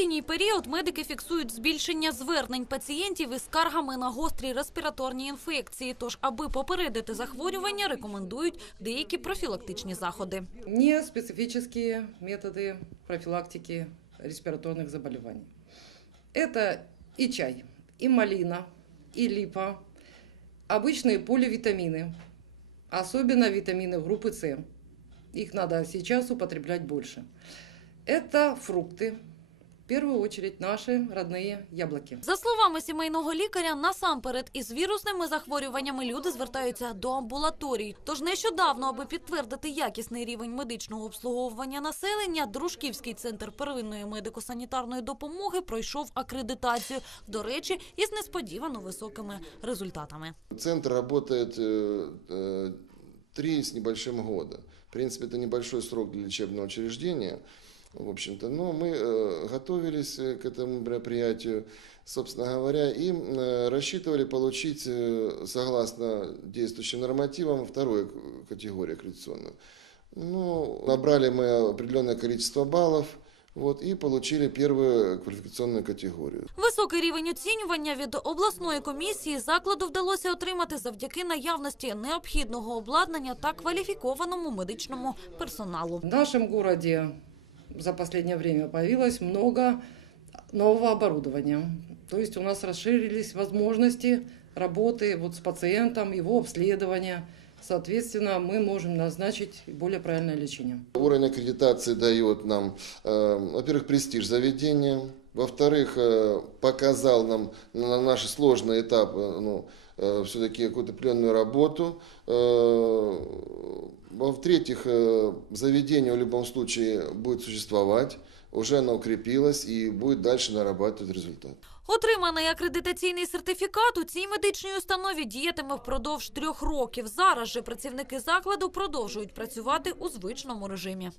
осінній період медики фіксують збільшення звернень пацієнтів із скаргами на гострі респіраторні інфекції. Тож, аби попередити захворювання, рекомендують деякі профілактичні заходи. не специфические методы профилактики респираторных заболеваний. Это и чай, и малина, и липа, обычные поливитамины, особенно витамины группы С. Их надо сейчас употреблять больше. Это фрукты, в первую очередь наши родные яблоки. За словами сімейного лікаря, насамперед із вірусними захворюваннями люди звертаються до амбулаторій. Тож нещодавно, аби підтвердити якісний рівень медичного обслуговування населення, Дружківський центр первинної медико-санітарної допомоги пройшов акредитацію. До речі, із несподівано високими результатами. Центр работает э, э, три с небольшим года. В принципе, это небольшой срок для лечебного учреждения. В общем-то, но мы э, готовились э, к этому мероприятию, собственно говоря, и э, рассчитывали получить, э, согласно действующим нормативам, вторую к- категорию аккредитационную. Ну, набрали мы определенное количество баллов, вот, и получили первую квалификационную категорию. Високий рівень оцінювання від обласної комісії закладу вдалося отримати завдяки наявності необхідного обладнання та кваліфікованому медичному персоналу. В нашем городе за последнее время появилось много нового оборудования. То есть у нас расширились возможности работы вот с пациентом, его обследования. Соответственно, мы можем назначить более правильное лечение. Уровень аккредитации дает нам, э, во-первых, престиж заведения, во-вторых, э, показал нам на наши сложные этапы, ну, все-таки какую-то определенную работу. Э, Во-третьих, э, заведение в любом случае будет существовать, уже оно укрепилось и будет дальше нарабатывать результат. Отриманий акредитаційний сертифікат у цій медичній установі діятиме впродовж трьох років. Зараз же працівники закладу продовжують працювати у звичному режимі.